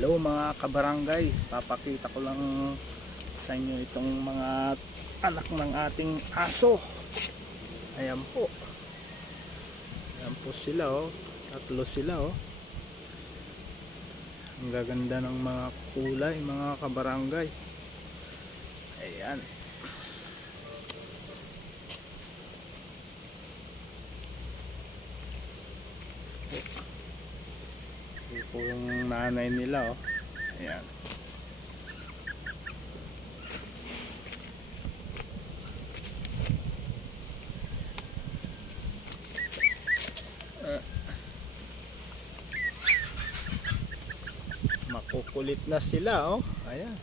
Hello mga kabarangay, papakita ko lang sa inyo itong mga anak ng ating aso. Ayan po. Ayan po sila oh. Tatlo sila oh. Ang gaganda ng mga kulay mga kabarangay. Ayan. Ito po yung nanay nila oh. Ayan. Makukulit na sila oh. Ayan.